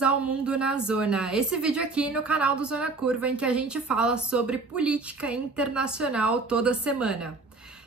bem-vindos ao Mundo na Zona. Esse vídeo aqui no canal do Zona Curva em que a gente fala sobre política internacional toda semana.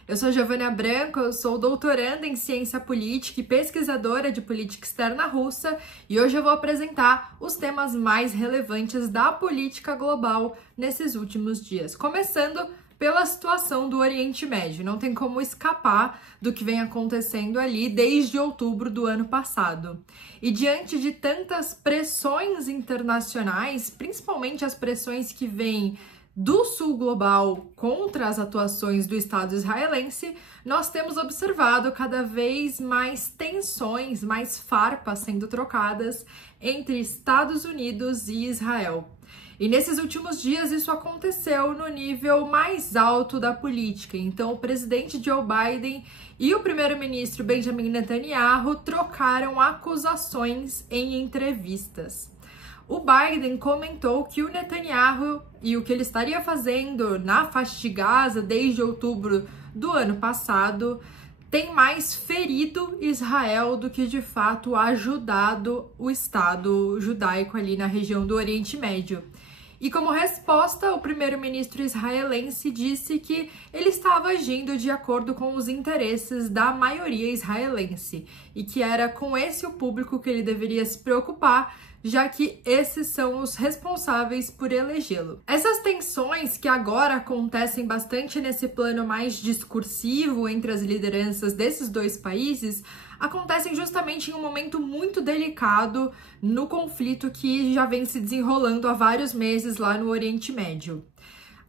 Eu sou Giovana Branco, eu sou doutoranda em ciência política e pesquisadora de política externa russa e hoje eu vou apresentar os temas mais relevantes da política global nesses últimos dias, começando pela situação do Oriente Médio. Não tem como escapar do que vem acontecendo ali desde outubro do ano passado. E diante de tantas pressões internacionais, principalmente as pressões que vêm do sul global contra as atuações do Estado israelense, nós temos observado cada vez mais tensões, mais farpas sendo trocadas entre Estados Unidos e Israel. E nesses últimos dias isso aconteceu no nível mais alto da política. Então o presidente Joe Biden e o primeiro-ministro Benjamin Netanyahu trocaram acusações em entrevistas. O Biden comentou que o Netanyahu e o que ele estaria fazendo na faixa de Gaza desde outubro do ano passado tem mais ferido Israel do que de fato ajudado o Estado judaico ali na região do Oriente Médio. E como resposta, o primeiro-ministro israelense disse que ele estava agindo de acordo com os interesses da maioria israelense e que era com esse o público que ele deveria se preocupar, já que esses são os responsáveis por elegê-lo. Essas tensões que agora acontecem bastante nesse plano mais discursivo entre as lideranças desses dois países acontecem justamente em um momento muito delicado no conflito que já vem se desenrolando há vários meses lá no Oriente Médio.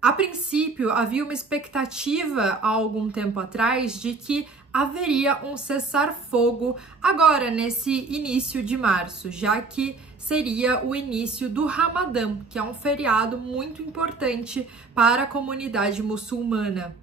A princípio, havia uma expectativa há algum tempo atrás de que haveria um cessar-fogo agora nesse início de março, já que seria o início do Ramadã, que é um feriado muito importante para a comunidade muçulmana.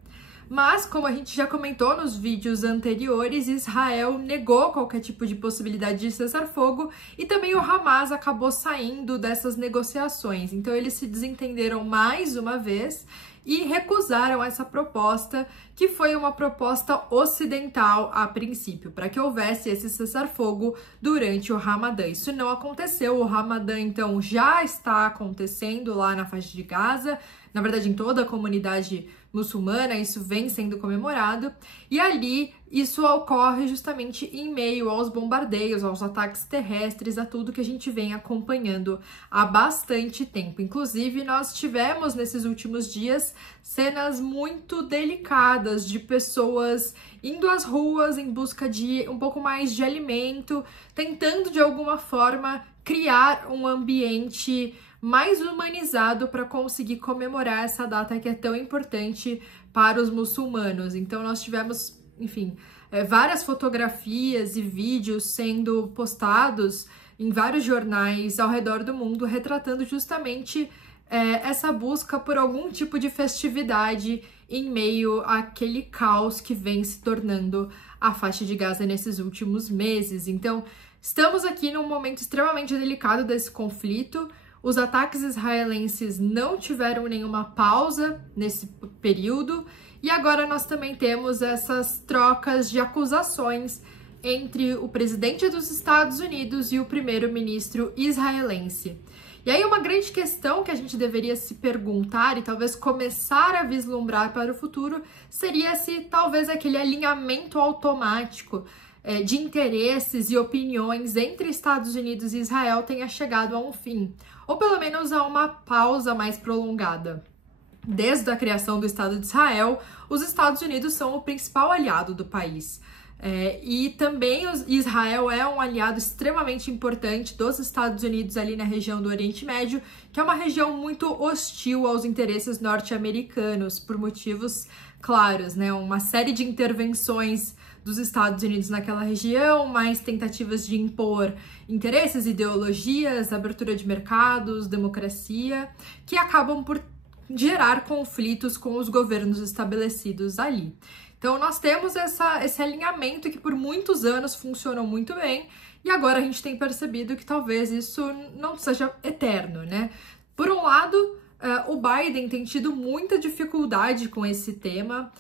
Mas, como a gente já comentou nos vídeos anteriores, Israel negou qualquer tipo de possibilidade de cessar-fogo e também o Hamas acabou saindo dessas negociações. Então, eles se desentenderam mais uma vez e recusaram essa proposta, que foi uma proposta ocidental a princípio, para que houvesse esse cessar-fogo durante o Ramadã. Isso não aconteceu, o Ramadã então já está acontecendo lá na faixa de Gaza, na verdade em toda a comunidade muçulmana, isso vem sendo comemorado, e ali isso ocorre justamente em meio aos bombardeios, aos ataques terrestres, a tudo que a gente vem acompanhando há bastante tempo. Inclusive, nós tivemos nesses últimos dias cenas muito delicadas de pessoas indo às ruas em busca de um pouco mais de alimento, tentando de alguma forma criar um ambiente mais humanizado para conseguir comemorar essa data que é tão importante para os muçulmanos. Então nós tivemos, enfim, várias fotografias e vídeos sendo postados em vários jornais ao redor do mundo, retratando justamente essa busca por algum tipo de festividade em meio àquele caos que vem se tornando a faixa de Gaza nesses últimos meses. Então, estamos aqui num momento extremamente delicado desse conflito. Os ataques israelenses não tiveram nenhuma pausa nesse período e agora nós também temos essas trocas de acusações entre o presidente dos Estados Unidos e o primeiro-ministro israelense. E aí uma grande questão que a gente deveria se perguntar e talvez começar a vislumbrar para o futuro seria se talvez aquele alinhamento automático de interesses e opiniões entre Estados Unidos e Israel tenha chegado a um fim, ou pelo menos a uma pausa mais prolongada. Desde a criação do Estado de Israel, os Estados Unidos são o principal aliado do país. E também Israel é um aliado extremamente importante dos Estados Unidos ali na região do Oriente Médio, que é uma região muito hostil aos interesses norte-americanos, por motivos claros, né? Uma série de intervenções dos Estados Unidos naquela região, mais tentativas de impor interesses, ideologias, abertura de mercados, democracia, que acabam por gerar conflitos com os governos estabelecidos ali. Então nós temos esse alinhamento que por muitos anos funcionou muito bem e agora a gente tem percebido que talvez isso não seja eterno, né? Por um lado, o Biden tem tido muita dificuldade com esse tema.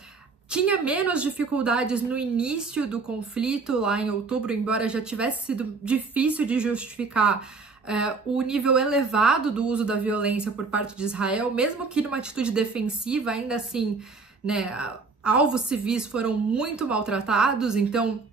Tinha menos dificuldades no início do conflito, lá em outubro, embora já tivesse sido difícil de justificar o nível elevado do uso da violência por parte de Israel, mesmo que numa atitude defensiva, ainda assim, né, alvos civis foram muito maltratados, então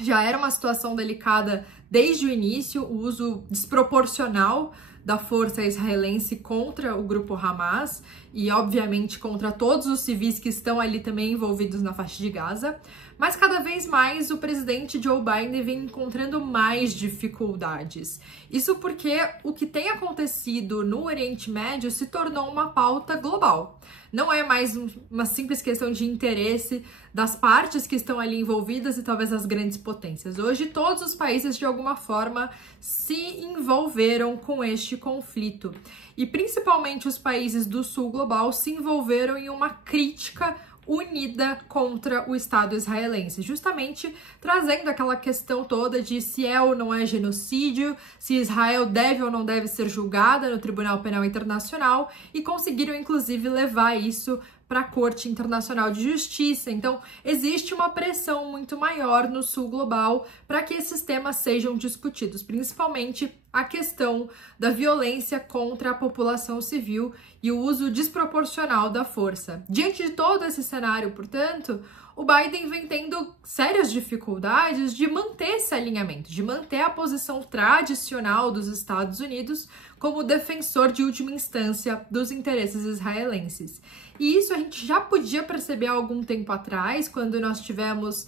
já era uma situação delicada desde o início, o uso desproporcional da força israelense contra o grupo Hamas e, obviamente, contra todos os civis que estão ali também envolvidos na faixa de Gaza. Mas cada vez mais o presidente Joe Biden vem encontrando mais dificuldades. Isso porque o que tem acontecido no Oriente Médio se tornou uma pauta global. Não é mais uma simples questão de interesse das partes que estão ali envolvidas e talvez das grandes potências. Hoje, todos os países, de alguma forma, se envolveram com este conflito. E, principalmente, os países do sul global se envolveram em uma crítica unida contra o Estado israelense, justamente trazendo aquela questão toda de se é ou não é genocídio, se Israel deve ou não deve ser julgada no Tribunal Penal Internacional, e conseguiram inclusive levar isso para a Corte Internacional de Justiça. Então, existe uma pressão muito maior no sul global para que esses temas sejam discutidos, principalmente a questão da violência contra a população civil e o uso desproporcional da força. Diante de todo esse cenário, portanto, o Biden vem tendo sérias dificuldades de manter esse alinhamento, de manter a posição tradicional dos Estados Unidos como defensor de última instância dos interesses israelenses. E isso a gente já podia perceber há algum tempo atrás, quando nós tivemos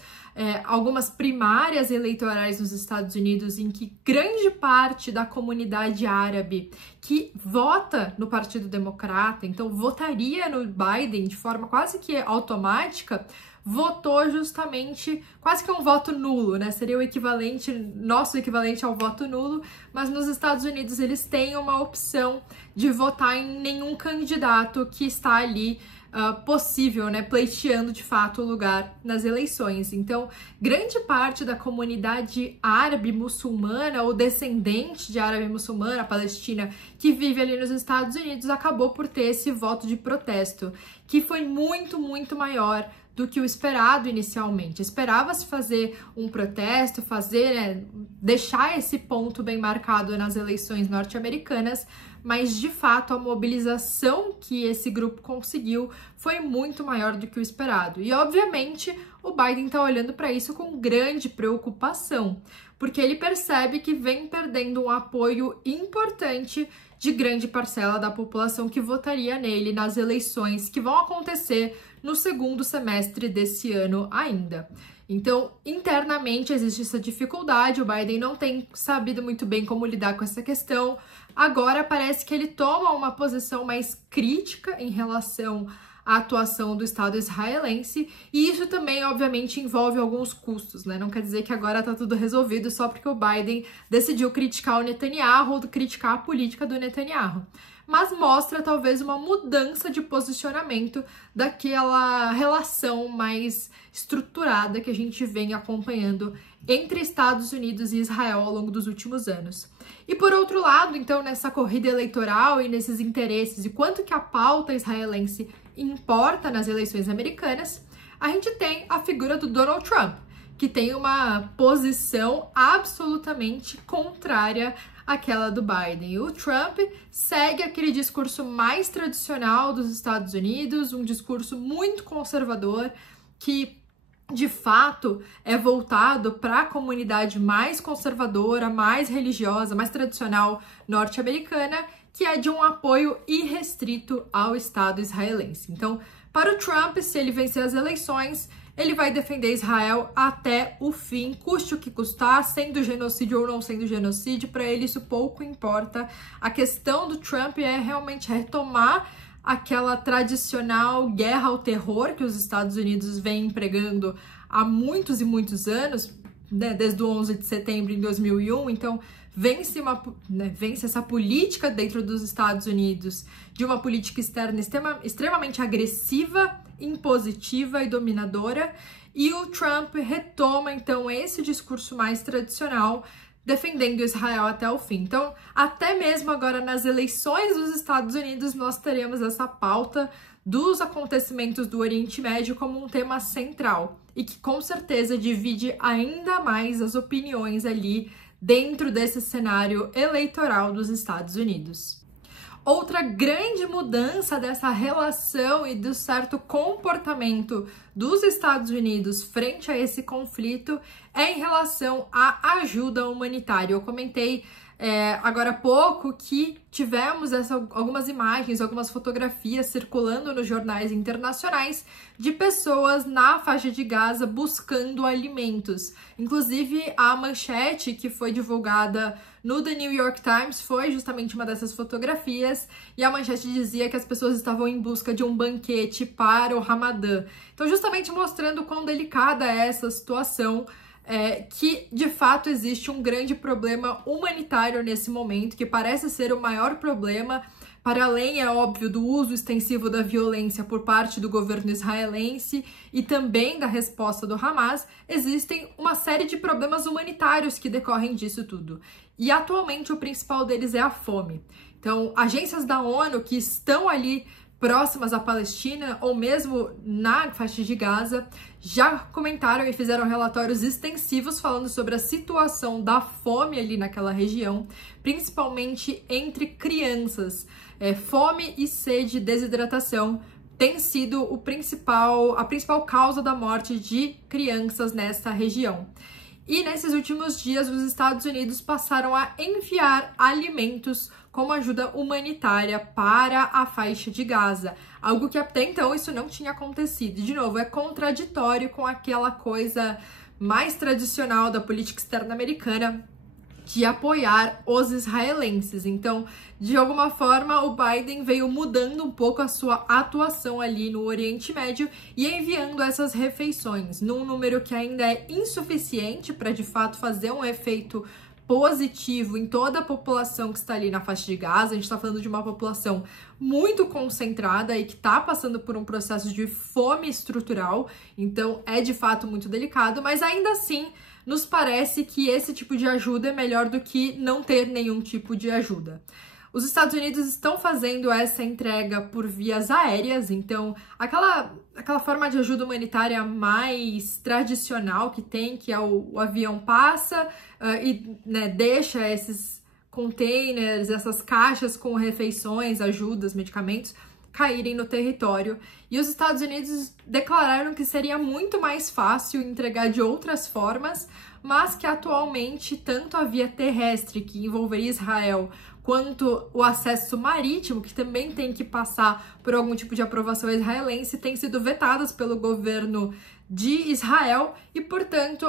algumas primárias eleitorais nos Estados Unidos, em que grande parte da comunidade árabe que vota no Partido Democrata, então votaria no Biden de forma quase que automática, votou justamente, quase que um voto nulo, né? Seria o equivalente, nosso equivalente ao voto nulo, mas nos Estados Unidos eles têm uma opção de votar em nenhum candidato que está ali possível, né, pleiteando de fato o lugar nas eleições. Então, grande parte da comunidade árabe muçulmana ou descendente de árabe muçulmana, palestina, que vive ali nos Estados Unidos, acabou por ter esse voto de protesto, que foi muito, muito maior do que o esperado inicialmente. Esperava-se fazer um protesto, deixar esse ponto bem marcado nas eleições norte-americanas, mas de fato a mobilização que esse grupo conseguiu foi muito maior do que o esperado. E obviamente o Biden está olhando para isso com grande preocupação, porque ele percebe que vem perdendo um apoio importante de grande parcela da população que votaria nele nas eleições que vão acontecer no segundo semestre desse ano ainda. Então, internamente existe essa dificuldade, o Biden não tem sabido muito bem como lidar com essa questão. Agora parece que ele toma uma posição mais crítica em relação à atuação do Estado israelense, e isso também, obviamente, envolve alguns custos, né? Não quer dizer que agora tá tudo resolvido só porque o Biden decidiu criticar o Netanyahu ou criticar a política do Netanyahu. Mas mostra talvez uma mudança de posicionamento daquela relação mais estruturada que a gente vem acompanhando entre Estados Unidos e Israel ao longo dos últimos anos. E por outro lado, então, nessa corrida eleitoral e nesses interesses e quanto que a pauta israelense importa nas eleições americanas, a gente tem a figura do Donald Trump, que tem uma posição absolutamente contrária àquela do Biden. O Trump segue aquele discurso mais tradicional dos Estados Unidos, um discurso muito conservador, que de fato é voltado para a comunidade mais conservadora, mais religiosa, mais tradicional norte-americana, que é de um apoio irrestrito ao Estado israelense. Então, para o Trump, se ele vencer as eleições, ele vai defender Israel até o fim, custe o que custar, sendo genocídio ou não sendo genocídio, para ele isso pouco importa. A questão do Trump é realmente retomar aquela tradicional guerra ao terror que os Estados Unidos vêm empregando há muitos e muitos anos, né, desde o 11 de setembro de 2001, então vence essa política dentro dos Estados Unidos de uma política externa extremamente agressiva, impositiva e dominadora, e o Trump retoma então esse discurso mais tradicional, defendendo Israel até o fim. Então, até mesmo agora nas eleições dos Estados Unidos, nós teremos essa pauta dos acontecimentos do Oriente Médio como um tema central e que com certeza divide ainda mais as opiniões ali dentro desse cenário eleitoral dos Estados Unidos. Outra grande mudança dessa relação e do certo comportamento dos Estados Unidos frente a esse conflito é em relação à ajuda humanitária. Eu comentei agora há pouco que tivemos algumas imagens, algumas fotografias circulando nos jornais internacionais de pessoas na faixa de Gaza buscando alimentos. Inclusive, a manchete que foi divulgada no The New York Times foi justamente uma dessas fotografias, e a manchete dizia que as pessoas estavam em busca de um banquete para o Ramadã. Então, justamente mostrando quão delicada é essa situação, que de fato existe um grande problema humanitário nesse momento, que parece ser o maior problema, para além, é óbvio, do uso extensivo da violência por parte do governo israelense e também da resposta do Hamas. Existem uma série de problemas humanitários que decorrem disso tudo. E atualmente o principal deles é a fome. Então, agências da ONU que estão ali próximas à Palestina ou mesmo na faixa de Gaza já comentaram e fizeram relatórios extensivos falando sobre a situação da fome ali naquela região, principalmente entre crianças. Fome e sede e desidratação tem sido a principal causa da morte de crianças nessa região. E nesses últimos dias, os Estados Unidos passaram a enviar alimentos como ajuda humanitária para a faixa de Gaza, algo que até então isso não tinha acontecido. E, de novo, é contraditório com aquela coisa mais tradicional da política externa americana de apoiar os israelenses. Então, de alguma forma, o Biden veio mudando um pouco a sua atuação ali no Oriente Médio e enviando essas refeições num número que ainda é insuficiente para, de fato, fazer um efeito positivo em toda a população que está ali na faixa de Gaza. A gente está falando de uma população muito concentrada e que está passando por um processo de fome estrutural, então é de fato muito delicado, mas ainda assim nos parece que esse tipo de ajuda é melhor do que não ter nenhum tipo de ajuda. Os Estados Unidos estão fazendo essa entrega por vias aéreas, então aquela forma de ajuda humanitária mais tradicional que tem, que é o avião passa e deixa esses containers, essas caixas com refeições, ajudas, medicamentos, caírem no território. E os Estados Unidos declararam que seria muito mais fácil entregar de outras formas, mas que atualmente tanto a via terrestre, que envolveria Israel, quanto o acesso marítimo, que também tem que passar por algum tipo de aprovação israelense, têm sido vetadas pelo governo de Israel e, portanto,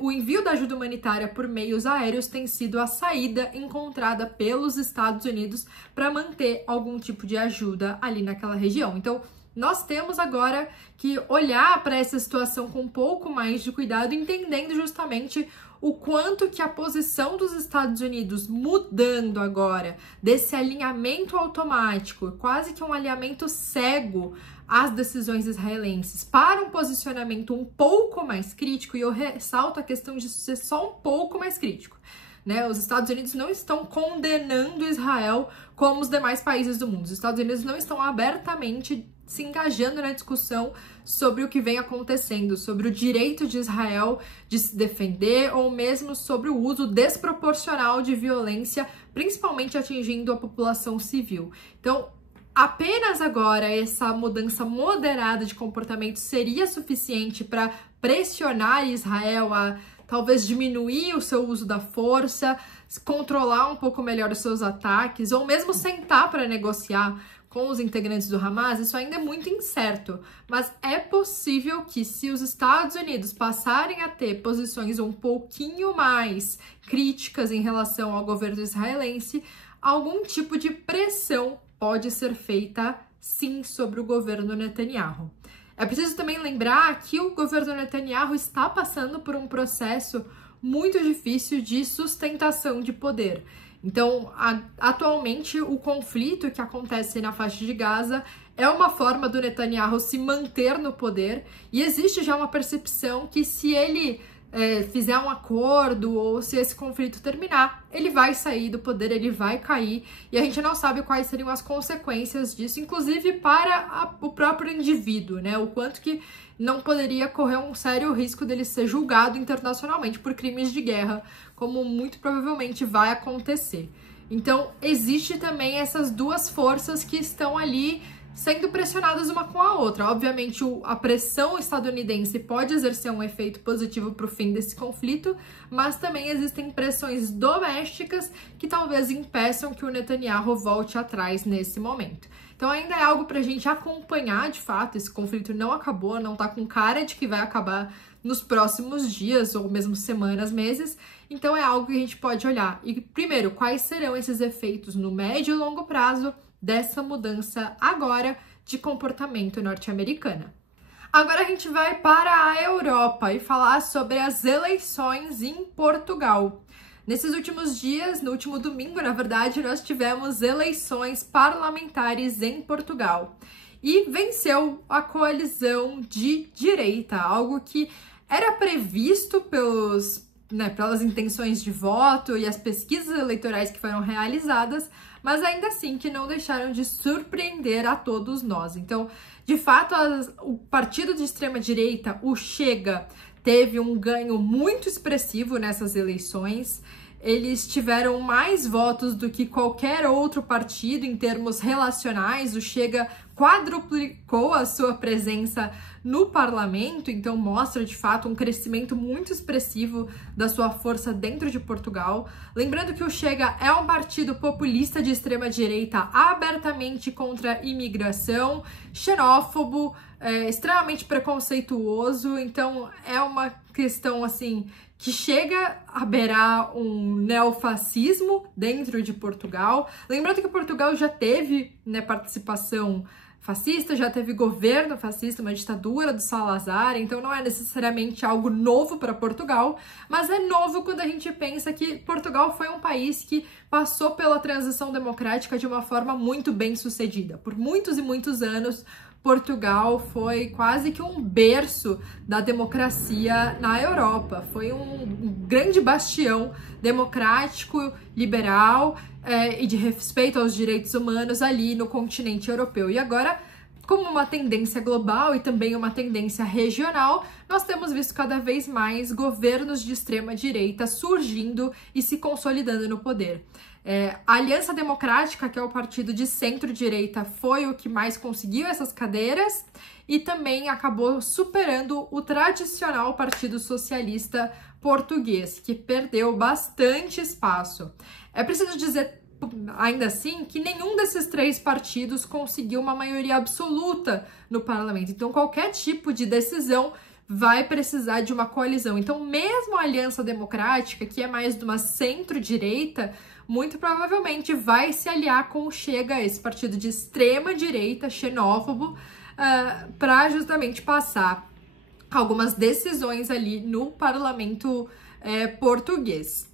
o envio da ajuda humanitária por meios aéreos tem sido a saída encontrada pelos Estados Unidos para manter algum tipo de ajuda ali naquela região. Então, nós temos agora que olhar para essa situação com um pouco mais de cuidado, entendendo justamente o quanto que a posição dos Estados Unidos mudando agora, desse alinhamento automático, quase que um alinhamento cego às decisões israelenses, para um posicionamento um pouco mais crítico, e eu ressalto a questão de ser só um pouco mais crítico, né? Os Estados Unidos não estão condenando Israel como os demais países do mundo. Os Estados Unidos não estão abertamente se engajando na discussão sobre o que vem acontecendo, sobre o direito de Israel de se defender ou mesmo sobre o uso desproporcional de violência, principalmente atingindo a população civil. Então, apenas agora essa mudança moderada de comportamento seria suficiente para pressionar Israel a talvez diminuir o seu uso da força, controlar um pouco melhor os seus ataques, ou mesmo sentar para negociar com os integrantes do Hamas. Isso ainda é muito incerto, mas é possível que, se os Estados Unidos passarem a ter posições um pouquinho mais críticas em relação ao governo israelense, algum tipo de pressão pode ser feita, sim, sobre o governo Netanyahu. É preciso também lembrar que o governo Netanyahu está passando por um processo muito difícil de sustentação de poder. Então, atualmente, o conflito que acontece na faixa de Gaza é uma forma do Netanyahu se manter no poder, e existe já uma percepção que, se ele fizer um acordo ou se esse conflito terminar, ele vai sair do poder, ele vai cair, e a gente não sabe quais seriam as consequências disso, inclusive para o próprio indivíduo, né? O quanto que não poderia correr um sério risco dele ser julgado internacionalmente por crimes de guerra, como muito provavelmente vai acontecer. Então, existe também essas duas forças que estão ali sendo pressionadas uma com a outra. Obviamente, a pressão estadunidense pode exercer um efeito positivo para o fim desse conflito, mas também existem pressões domésticas que talvez impeçam que o Netanyahu volte atrás nesse momento. Então ainda é algo para a gente acompanhar, de fato. Esse conflito não acabou, não tá com cara de que vai acabar nos próximos dias ou mesmo semanas, meses. Então é algo que a gente pode olhar. E primeiro, quais serão esses efeitos no médio e longo prazo dessa mudança agora de comportamento norte-americana. Agora a gente vai para a Europa e falar sobre as eleições em Portugal. Nesses últimos dias, no último domingo, na verdade, nós tivemos eleições parlamentares em Portugal. E venceu a coalizão de direita, algo que era previsto pelas intenções de voto e as pesquisas eleitorais que foram realizadas, mas ainda assim que não deixaram de surpreender a todos nós. Então, de fato, o partido de extrema-direita, o Chega, teve um ganho muito expressivo nessas eleições. Eles tiveram mais votos do que qualquer outro partido em termos relacionais. O Chega quadruplicou a sua presença no parlamento, então mostra de fato um crescimento muito expressivo da sua força dentro de Portugal. Lembrando que o Chega é um partido populista de extrema-direita abertamente contra a imigração, xenófobo, extremamente preconceituoso, então é uma questão assim que chega a beirar um neofascismo dentro de Portugal. Lembrando que Portugal já teve participação fascista, já teve governo fascista, uma ditadura do Salazar, então não é necessariamente algo novo para Portugal, mas é novo quando a gente pensa que Portugal foi um país que passou pela transição democrática de uma forma muito bem sucedida. Por muitos e muitos anos, Portugal foi quase que um berço da democracia na Europa. Foi um grande bastião democrático, liberal e de respeito aos direitos humanos ali no continente europeu. E agora, como uma tendência global e também uma tendência regional, nós temos visto cada vez mais governos de extrema-direita surgindo e se consolidando no poder. A Aliança Democrática, que é o partido de centro-direita, foi o que mais conseguiu essas cadeiras e também acabou superando o tradicional Partido Socialista Português, que perdeu bastante espaço. É preciso dizer, ainda assim, que nenhum desses três partidos conseguiu uma maioria absoluta no parlamento. Então, qualquer tipo de decisão vai precisar de uma coalizão. Então, mesmo a Aliança Democrática, que é mais de uma centro-direita, muito provavelmente vai se aliar com o Chega, esse partido de extrema-direita, xenófobo, para justamente passar algumas decisões ali no parlamento português.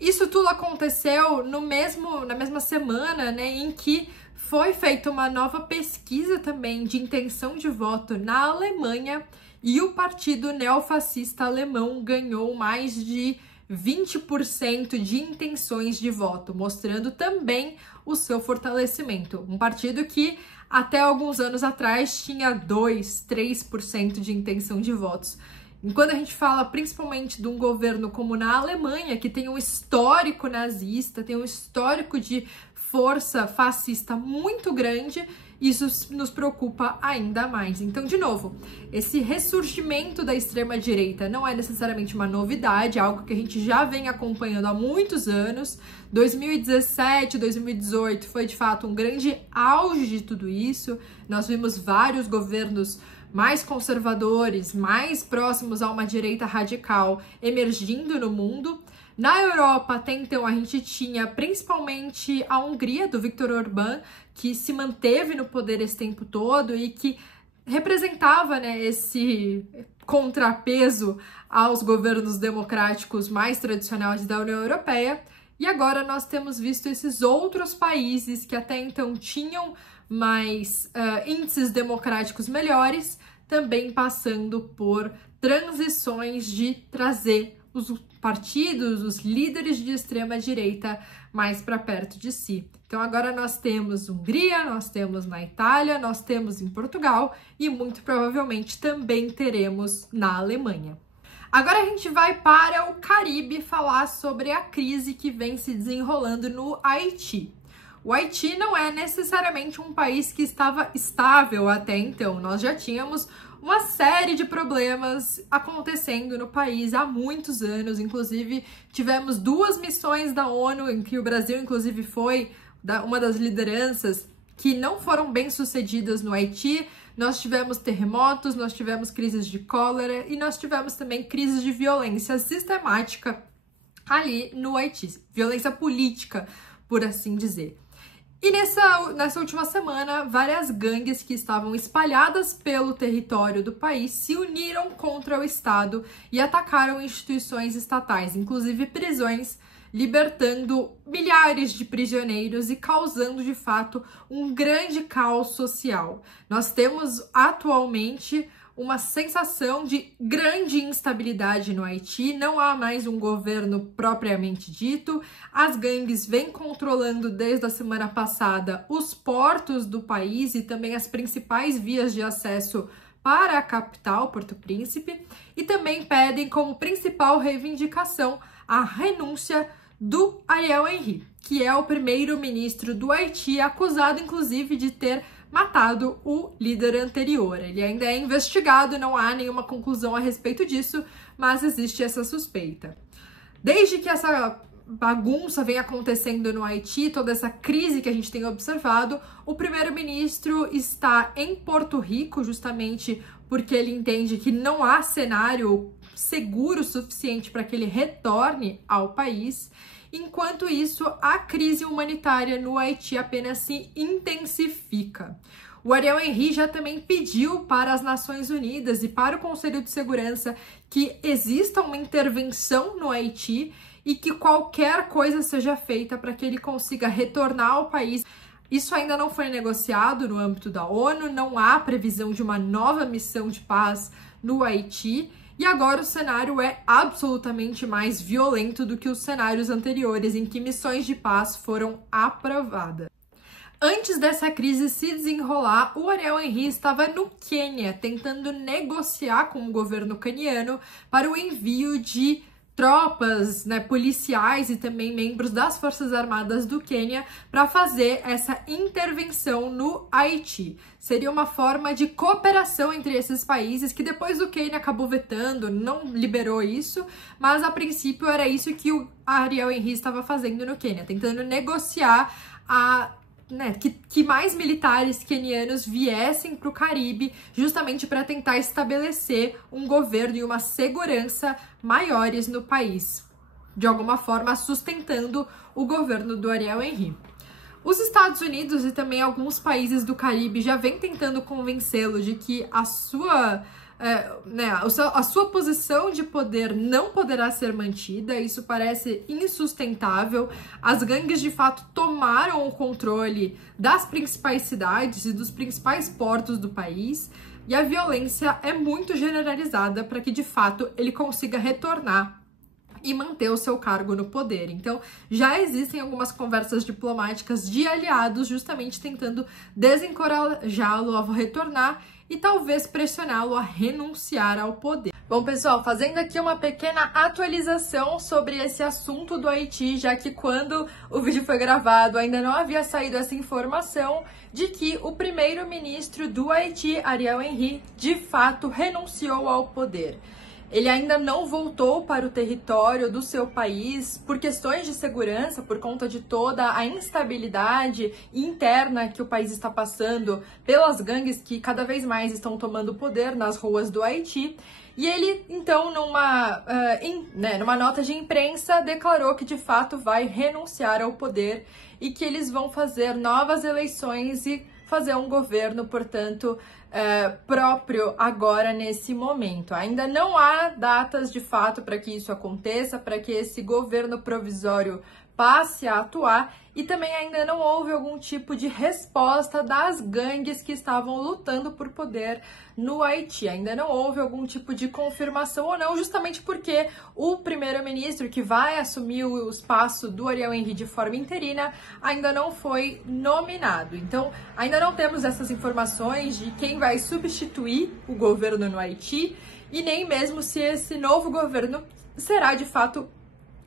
Isso tudo aconteceu na mesma semana, né, em que foi feita uma nova pesquisa também de intenção de voto na Alemanha e o partido neofascista alemão ganhou mais de 20% de intenções de voto, mostrando também o seu fortalecimento. Um partido que até alguns anos atrás tinha 2, 3% de intenção de votos. Enquanto a gente fala principalmente de um governo como na Alemanha, que tem um histórico nazista, tem um histórico de força fascista muito grande, isso nos preocupa ainda mais. Então, de novo, esse ressurgimento da extrema-direita não é necessariamente uma novidade, é algo que a gente já vem acompanhando há muitos anos. 2017, 2018 foi, de fato, um grande auge de tudo isso. Nós vimos vários governos mais conservadores, mais próximos a uma direita radical emergindo no mundo. Na Europa, até então, a gente tinha principalmente a Hungria, do Viktor Orbán, que se manteve no poder esse tempo todo e que representava, né, esse contrapeso aos governos democráticos mais tradicionais da União Europeia. E agora nós temos visto esses outros países que até então tinham mais índices democráticos melhores, também passando por transições de trazer os partidos, os líderes de extrema-direita mais para perto de si. Então agora nós temos Hungria, nós temos na Itália, nós temos em Portugal e muito provavelmente também teremos na Alemanha. Agora a gente vai para o Caribe falar sobre a crise que vem se desenrolando no Haiti. O Haiti não é necessariamente um país que estava estável até então. Nós já tínhamos uma série de problemas acontecendo no país há muitos anos. Inclusive, tivemos 2 missões da ONU, em que o Brasil, inclusive, foi uma das lideranças, que não foram bem sucedidas no Haiti. Nós tivemos terremotos, nós tivemos crises de cólera e nós tivemos também crises de violência sistemática ali no Haiti. Violência política, por assim dizer. E nessa última semana, várias gangues que estavam espalhadas pelo território do país se uniram contra o Estado e atacaram instituições estatais, inclusive prisões, libertando milhares de prisioneiros e causando, de fato, um grande caos social. Nós temos atualmente uma sensação de grande instabilidade no Haiti, não há mais um governo propriamente dito, as gangues vêm controlando desde a semana passada os portos do país e também as principais vias de acesso para a capital, Porto Príncipe, e também pedem como principal reivindicação a renúncia do Ariel Henry, que é o primeiro-ministro do Haiti, acusado inclusive de ter matado o líder anterior. Ele ainda é investigado, não há nenhuma conclusão a respeito disso, mas existe essa suspeita. Desde que essa bagunça vem acontecendo no Haiti, toda essa crise que a gente tem observado, o primeiro-ministro está em Porto Rico, justamente porque ele entende que não há cenário seguro o suficiente para que ele retorne ao país. Enquanto isso, a crise humanitária no Haiti apenas se intensifica. O Ariel Henry já também pediu para as Nações Unidas e para o Conselho de Segurança que exista uma intervenção no Haiti e que qualquer coisa seja feita para que ele consiga retornar ao país. Isso ainda não foi negociado no âmbito da ONU, não há previsão de uma nova missão de paz no Haiti. E agora o cenário é absolutamente mais violento do que os cenários anteriores, em que missões de paz foram aprovadas. Antes dessa crise se desenrolar, o Ariel Henry estava no Quênia, tentando negociar com o governo queniano para o envio de tropas, policiais e também membros das Forças Armadas do Quênia para fazer essa intervenção no Haiti. Seria uma forma de cooperação entre esses países que depois o Quênia acabou vetando, não liberou isso, mas a princípio era isso que o Ariel Henry estava fazendo no Quênia, tentando negociar que mais militares quenianos viessem para o Caribe, justamente para tentar estabelecer um governo e uma segurança maiores no país, de alguma forma sustentando o governo do Ariel Henry. Os Estados Unidos e também alguns países do Caribe já vêm tentando convencê-lo de que a sua posição de poder não poderá ser mantida. Isso parece insustentável. As gangues, de fato, tomaram o controle das principais cidades e dos principais portos do país, e a violência é muito generalizada para que, de fato, ele consiga retornar e manter o seu cargo no poder. Então, já existem algumas conversas diplomáticas de aliados justamente tentando desencorajá-lo a retornar e talvez pressioná-lo a renunciar ao poder. Bom, pessoal, fazendo aqui uma pequena atualização sobre esse assunto do Haiti, já que quando o vídeo foi gravado ainda não havia saído essa informação de que o primeiro-ministro do Haiti, Ariel Henry, de fato renunciou ao poder. Ele ainda não voltou para o território do seu país por questões de segurança, por conta de toda a instabilidade interna que o país está passando pelas gangues que cada vez mais estão tomando poder nas ruas do Haiti. E ele, então, numa nota de imprensa, declarou que de fato vai renunciar ao poder e que eles vão fazer novas eleições e fazer um governo, portanto, próprio agora nesse momento. Ainda não há datas de fato para que isso aconteça, para que esse governo provisório passe a atuar, e também ainda não houve algum tipo de resposta das gangues que estavam lutando por poder no Haiti. Ainda não houve algum tipo de confirmação ou não, justamente porque o primeiro-ministro que vai assumir o espaço do Ariel Henry de forma interina ainda não foi nominado. Então, ainda não temos essas informações de quem vai substituir o governo no Haiti e nem mesmo se esse novo governo será de fato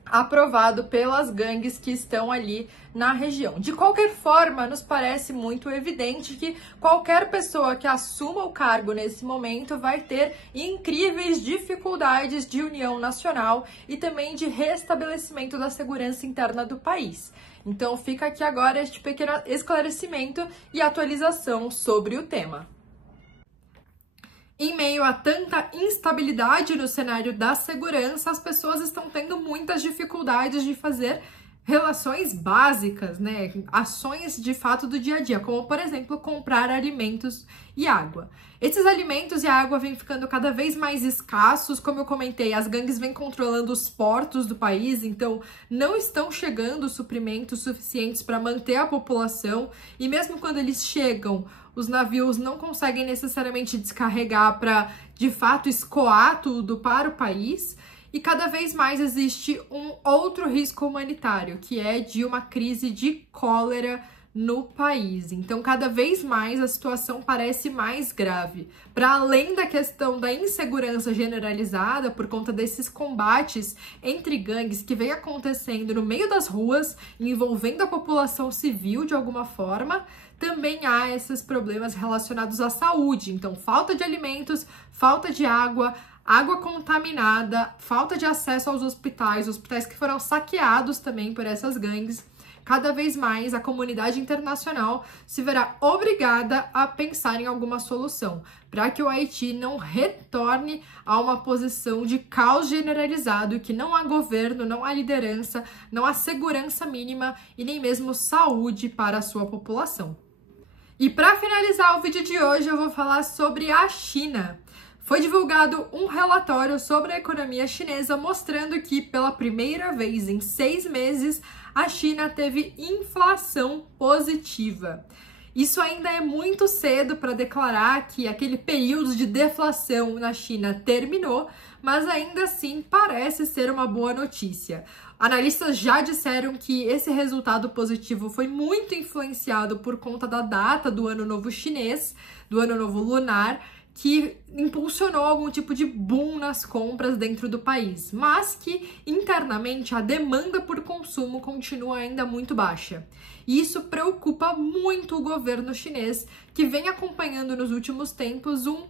aprovado pelas gangues que estão ali na região. De qualquer forma, nos parece muito evidente que qualquer pessoa que assuma o cargo nesse momento vai ter incríveis dificuldades de união nacional e também de restabelecimento da segurança interna do país. Então fica aqui agora este pequeno esclarecimento e atualização sobre o tema. Em meio a tanta instabilidade no cenário da segurança, as pessoas estão tendo muitas dificuldades de fazer relações básicas, né? Ações de fato do dia a dia, como, por exemplo, comprar alimentos e água. Esses alimentos e água vêm ficando cada vez mais escassos, como eu comentei, as gangues vêm controlando os portos do país, então não estão chegando suprimentos suficientes para manter a população, e mesmo quando eles chegam, os navios não conseguem necessariamente descarregar para, de fato, escoar tudo para o país. E cada vez mais existe um outro risco humanitário, que é de uma crise de cólera no país. Então, cada vez mais a situação parece mais grave. Para além da questão da insegurança generalizada por conta desses combates entre gangues que vem acontecendo no meio das ruas, envolvendo a população civil de alguma forma, também há esses problemas relacionados à saúde. Então, falta de alimentos, falta de água contaminada, falta de acesso aos hospitais que foram saqueados também por essas gangues. Cada vez mais a comunidade internacional se verá obrigada a pensar em alguma solução para que o Haiti não retorne a uma posição de caos generalizado, que não há governo, não há liderança, não há segurança mínima e nem mesmo saúde para a sua população. E para finalizar o vídeo de hoje, eu vou falar sobre a China. Foi divulgado um relatório sobre a economia chinesa mostrando que, pela primeira vez em 6 meses, a China teve inflação positiva. Isso ainda é muito cedo para declarar que aquele período de deflação na China terminou, mas ainda assim parece ser uma boa notícia. Analistas já disseram que esse resultado positivo foi muito influenciado por conta da data do Ano Novo Chinês, do Ano Novo Lunar, que impulsionou algum tipo de boom nas compras dentro do país, mas que internamente a demanda por consumo continua ainda muito baixa. E isso preocupa muito o governo chinês, que vem acompanhando nos últimos tempos um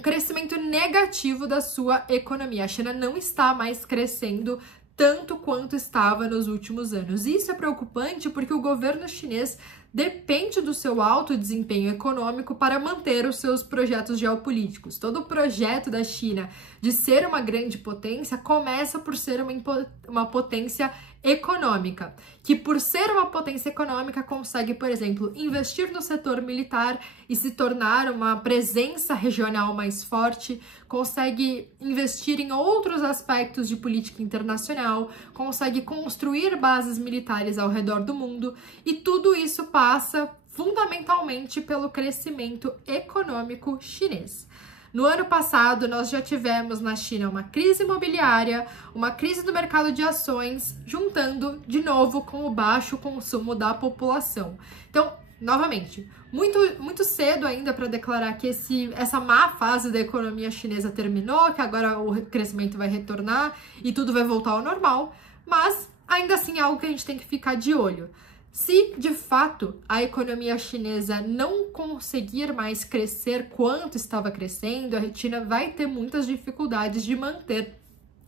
crescimento negativo da sua economia. A China não está mais crescendo tanto quanto estava nos últimos anos. E isso é preocupante porque o governo chinês depende do seu alto desempenho econômico para manter os seus projetos geopolíticos. Todo o projeto da China de ser uma grande potência começa por ser uma potência econômica, que por ser uma potência econômica consegue, por exemplo, investir no setor militar e se tornar uma presença regional mais forte, consegue investir em outros aspectos de política internacional, consegue construir bases militares ao redor do mundo, e tudo isso passa fundamentalmente pelo crescimento econômico chinês. No ano passado, nós já tivemos na China uma crise imobiliária, uma crise do mercado de ações, juntando de novo com o baixo consumo da população. Então, novamente, muito cedo ainda para declarar que essa má fase da economia chinesa terminou, que agora o crescimento vai retornar e tudo vai voltar ao normal, mas ainda assim é algo que a gente tem que ficar de olho. Se, de fato, a economia chinesa não conseguir mais crescer quanto estava crescendo, a China vai ter muitas dificuldades de manter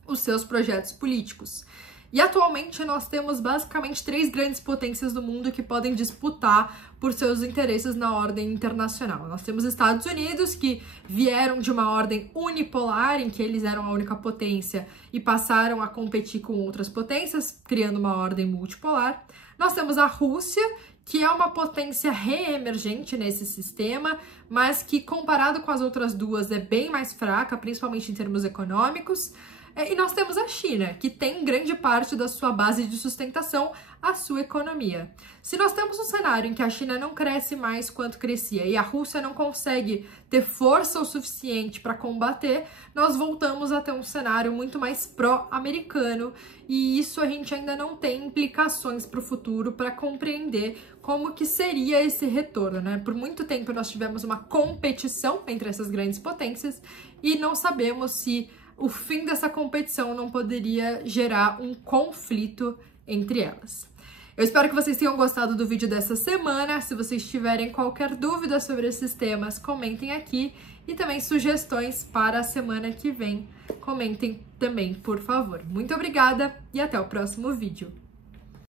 os seus projetos políticos. E atualmente nós temos basicamente 3 grandes potências do mundo que podem disputar por seus interesses na ordem internacional. Nós temos Estados Unidos, que vieram de uma ordem unipolar, em que eles eram a única potência e passaram a competir com outras potências, criando uma ordem multipolar. Nós temos a Rússia, que é uma potência reemergente nesse sistema, mas que comparado com as outras duas é bem mais fraca, principalmente em termos econômicos. E nós temos a China, que tem grande parte da sua base de sustentação a sua economia. Se nós temos um cenário em que a China não cresce mais quanto crescia e a Rússia não consegue ter força o suficiente para combater, nós voltamos a ter um cenário muito mais pró-americano, e isso a gente ainda não tem implicações para o futuro para compreender como que seria esse retorno, né? Por muito tempo nós tivemos uma competição entre essas grandes potências e não sabemos se o fim dessa competição não poderia gerar um conflito entre elas. Eu espero que vocês tenham gostado do vídeo dessa semana. Se vocês tiverem qualquer dúvida sobre esses temas, comentem aqui. E também sugestões para a semana que vem, comentem também, por favor. Muito obrigada e até o próximo vídeo.